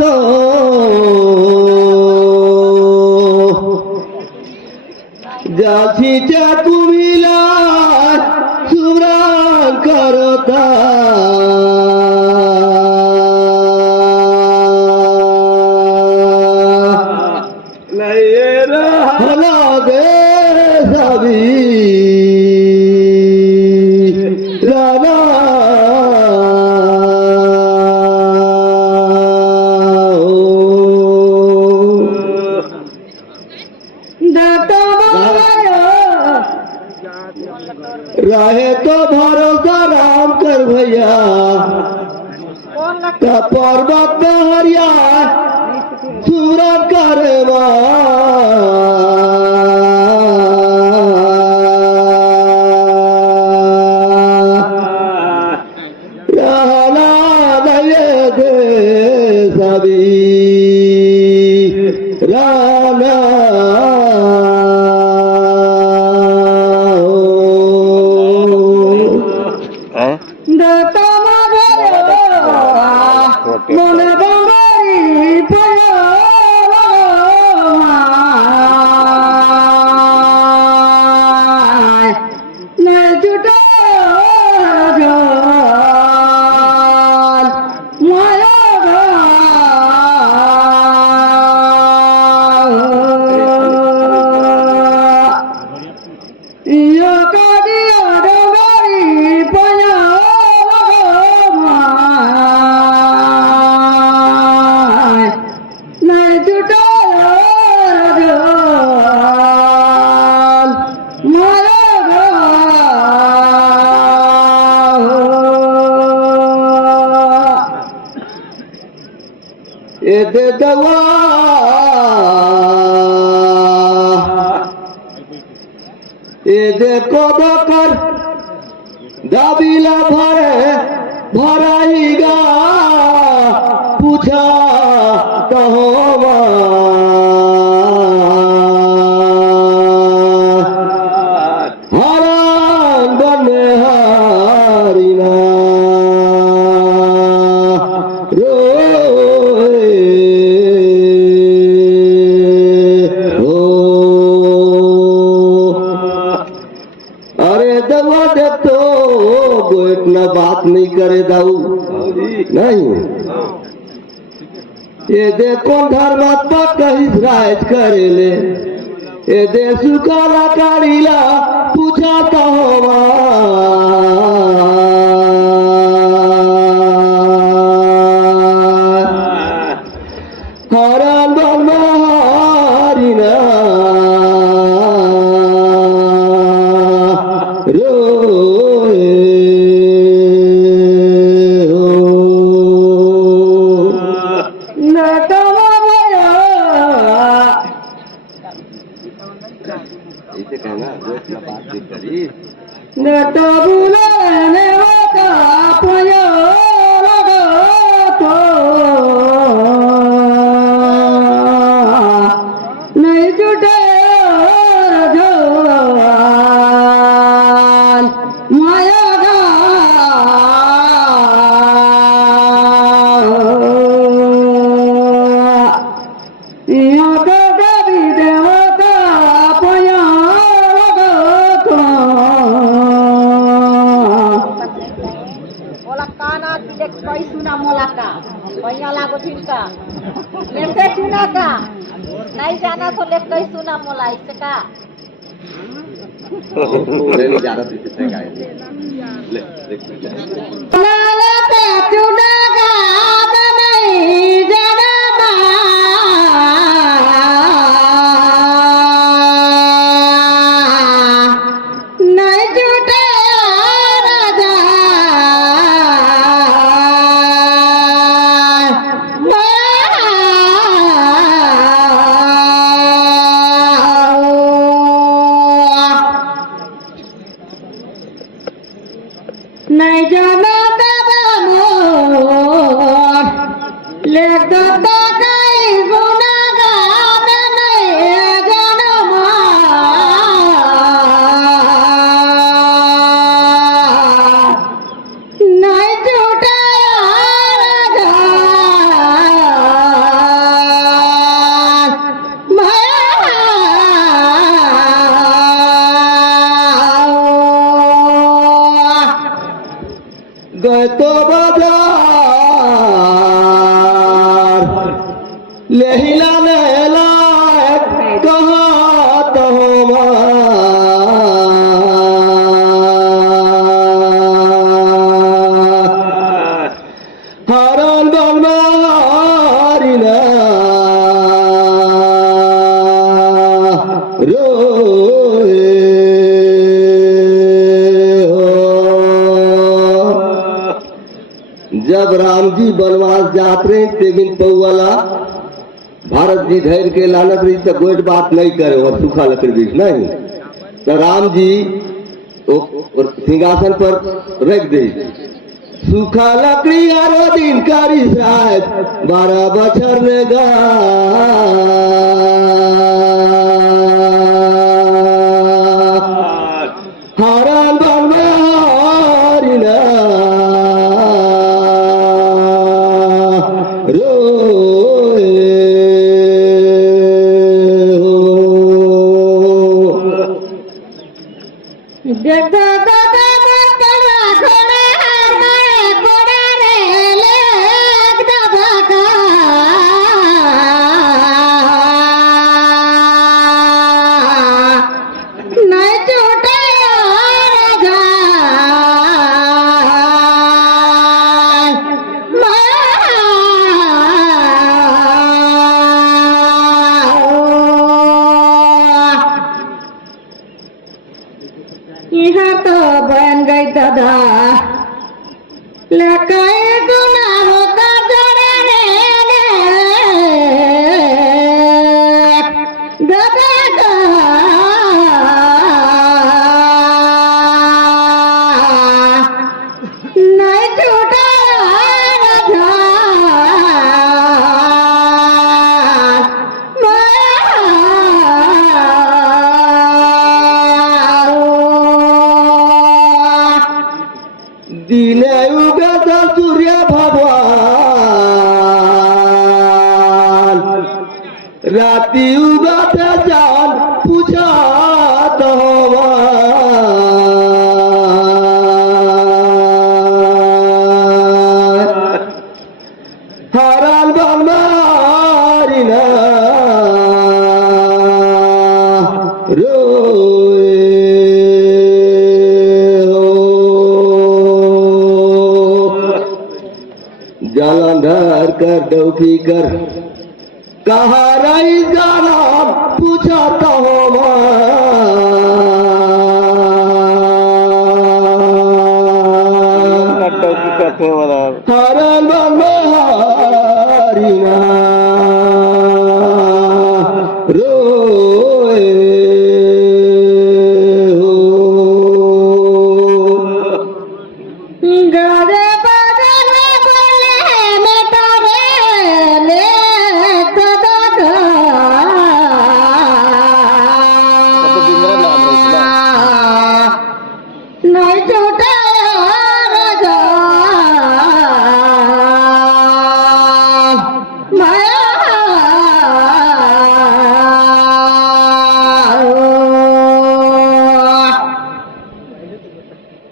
करतो जाशीच्या कुमीला सुमरण करता हला दे सावी राना रहे तो भरोसा राम कर भैया का पर्वत हरिया सूरत करे रहना दये दे सभी राना दे दवा देखो कर दाबिला भरे भराईगा पूछा कहोवा हरान बने हारिना इतना बात नहीं करे दाऊ नहीं ये देखो धर्मात्मा कहीं राज करेले ये देशु काला कारीला पूछाता होवा हरान बमारिना नहीं जाना तो लेट कहीं सुना मोला इससे का नहीं जाना तो इससे का लाला पे चुना का नहीं जाना नहीं जुटे राजा नहीं जाना तब मोर ले दो तो कई गुनागार नहीं जाना नहीं झूठा राजा हरण बन मारिना रोए हो। जब राम जी बनवास जात रहे तेगिन पौवाला भारत जी धैर्य के लानत रही तो कोई बात नहीं करे और सूखा लकड़ी बीच नहीं तो राम जी सिंहासन पर रख दे सूखा लकड़ी आरो दिन कारी शायद 12 बछर ने गा हरण बन मारिना रोए देखो दादा बर्तना घोड़ा मारे घोड़ा रे लेक दादा का नहीं छूटे राजा यहाँ तो बन गई दादा लकाए गुना होता जोड़ा रे दादा का नहीं छूटा राजा दिन उगत सूर्य भगवान राति उगत जान पूछत हरण बन मारिना रोए जालंधर कर डौकी कर कहा रही जाना पूछता हो हरण बन मारिना रोए हो। गारे बदले बोले मैं तारे ले दादा का नहीं छूटा राजा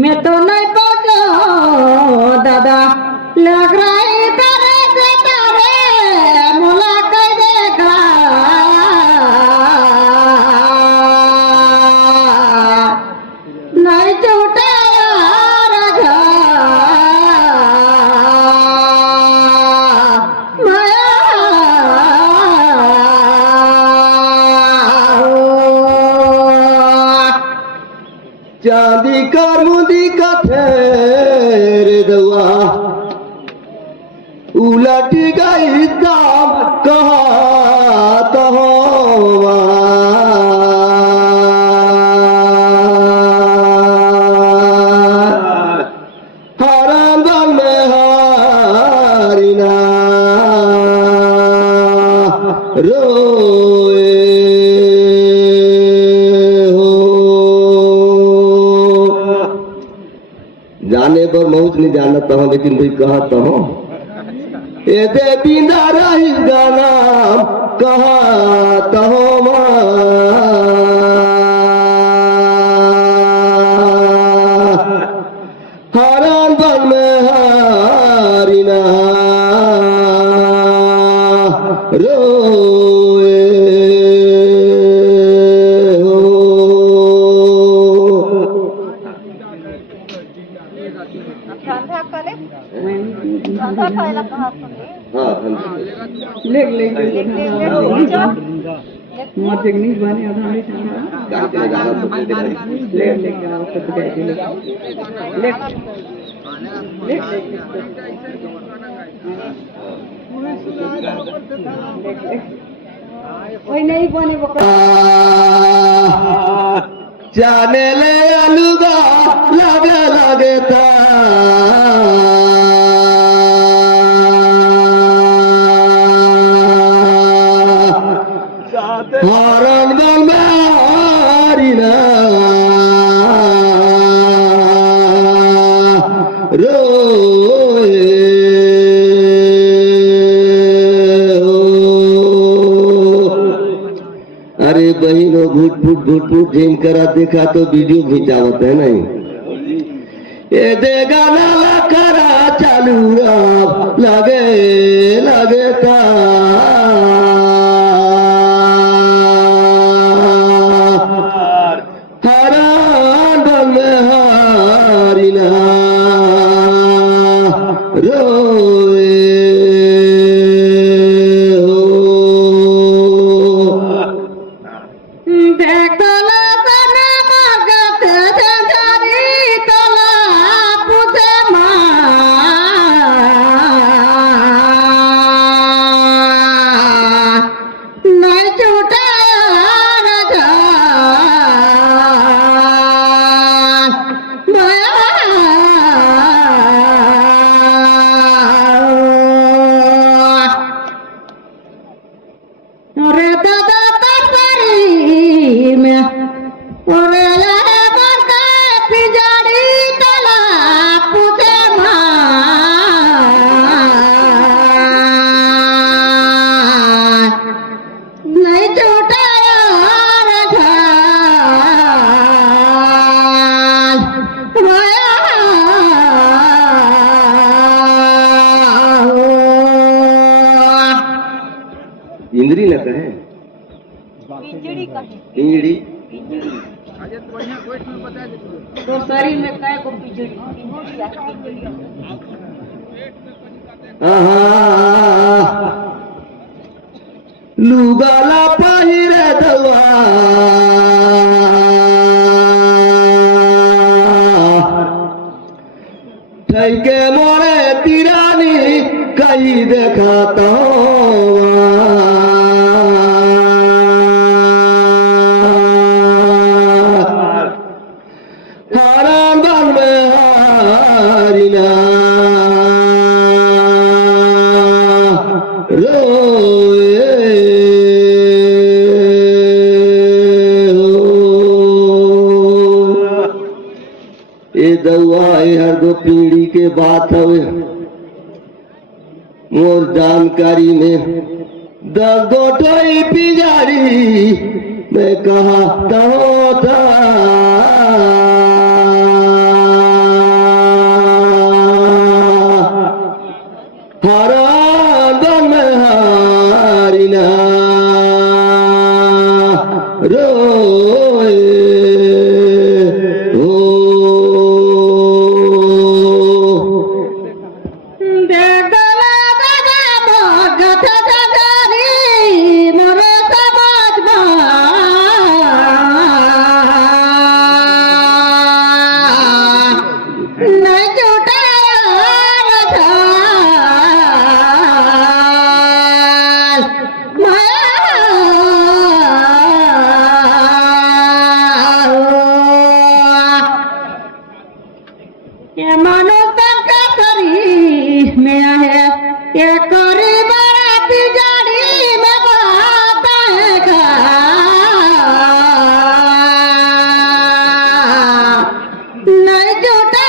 मैं तो नहीं पहुंचो दादा लग रही तारे से तारे मुलाकात देखा नहीं छूटा राजा चांदी कर मुदी कथेर दवा उलट गई दाम कहा तो हरण बन में हारिना रोए जाने पर बहुत नहीं जानता हूँ लेकिन भाई कहता हूँ ए दे बिंदा रही गाना कहता हूँ हरण बन में हारिना रोए हो। ठंडा करे ठंडा ला कहा सुने हाँ हम लेक लेक मत जगनी बने आधारी थाना गाते हैं गाना तो दे देगा लेक लेक आओ सब गए लेक लेक कोई नहीं बने वो जाने ले अलुगा लगे लगे था हरण बन मारी ना रोए अरे बहनों घुट फुट जेम करा देखा तो वीडियो खिंचावत है नहीं ये दे गाना करा चालू अब लगे लगे था हरान बन में हारिना रोए देखला बने मगते जरी तला पुते नहीं छूटा अरे दादा तपरी में अरे यार बरका पिजाड़ी तला पुते नहीं छूटा इंद्री न कहे पिंजड़ी कहे इंद्री तो शरीर में कहे को पिंजड़ी पिंजड़ी आके पिंजड़ी लुगाला पहिरे दवा ठैके मोरे तिरानी कई देखाता हरान बन में हारिना ये दवा हर दो पीढ़ी के बात हवे मोर जानकारी में 10 गोटोई पिजारी मैं कहा था हरान में हारिना रोए हो देखला दादा मगते जरी मोरे समाज नहीं छूटा ये मानो तक शरीर में है ये करी बड़ा पिजाड़ी में बात आएगा नहीं छूटा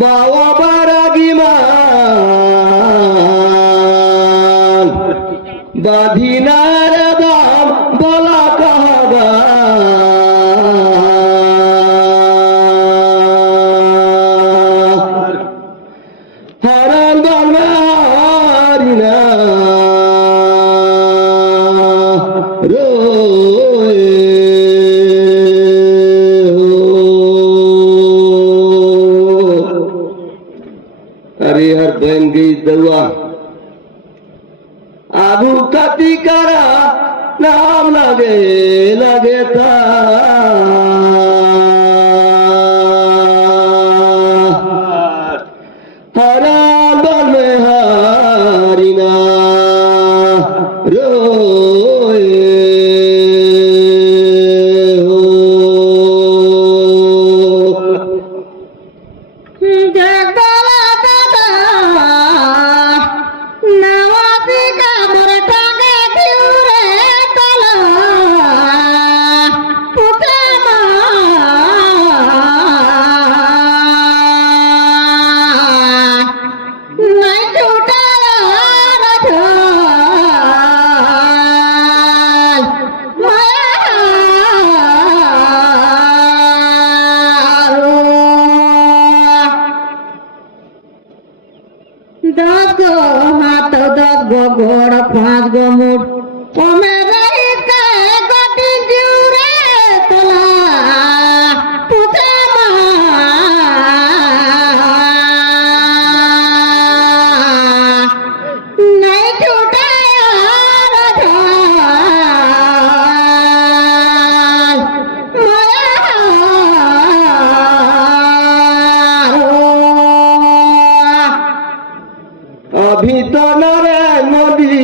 बावा बारागी मान बाधिनार दाम बोला कहबा हरण बन में हारिना आबू कति करा नाम लगे लगे था हरा बल में हारिना रोए हो जगला दादा नवासी का मोरटा के दिउरे तला पुतमा नहीं छूटाया दस गो हाथ 10 गो गोड़ 5 गो मुठ ओमे रही के गोटी जिउरे तला पुतमा नहीं छूटाया अभी तो नरे मोदी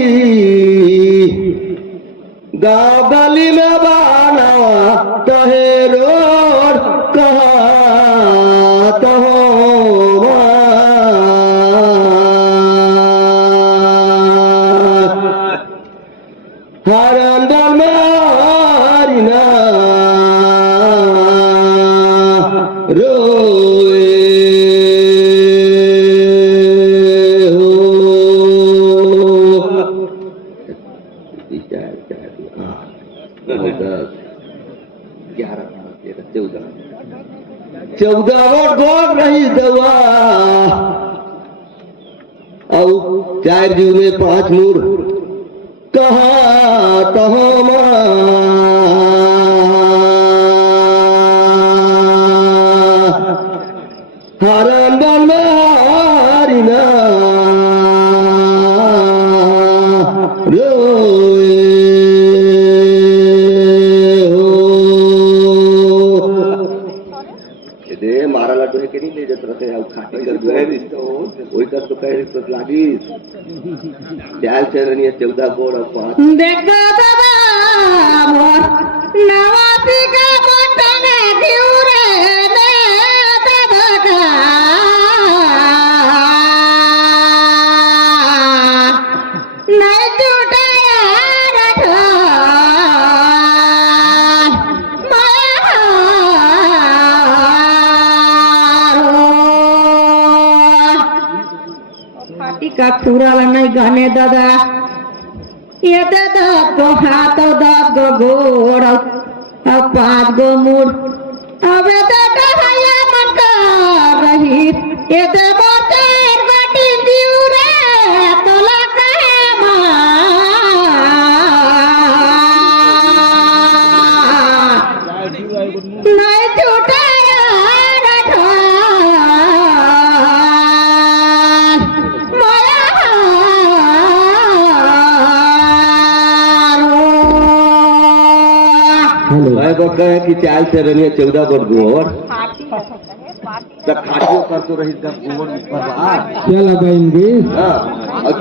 गाँव गली में बाना तहे रोड कहा तो हर अंदर में हारिना रोए चौदह गोड़ रही दवा और 4 जीव में 5 मूर कहा तहो हरंदन में हारिना रोए दे मारा लड्डू है कि नहीं ले जाते रहते हैं खाटी कर दो वही तक तो कह तो लागी चाल चरनी 14 गोड़ और 5 देखो दादा मोर नवासी का मोटा ने दिउरे ने दादा का नहीं छूटाया का खुराला नहीं गाने दादा ये दादा को हाथ 10 गो गोड़ और 5 गो मुड़ अब दादा हया मन का रही ये दे मोटे गोटी दिउरे तोला कहे नहीं छूटाया कहे कि चाल चरनी 14 गोड़ गोड़ तब खाटियों पर तो रही गोड़ चल चल अब हाँ और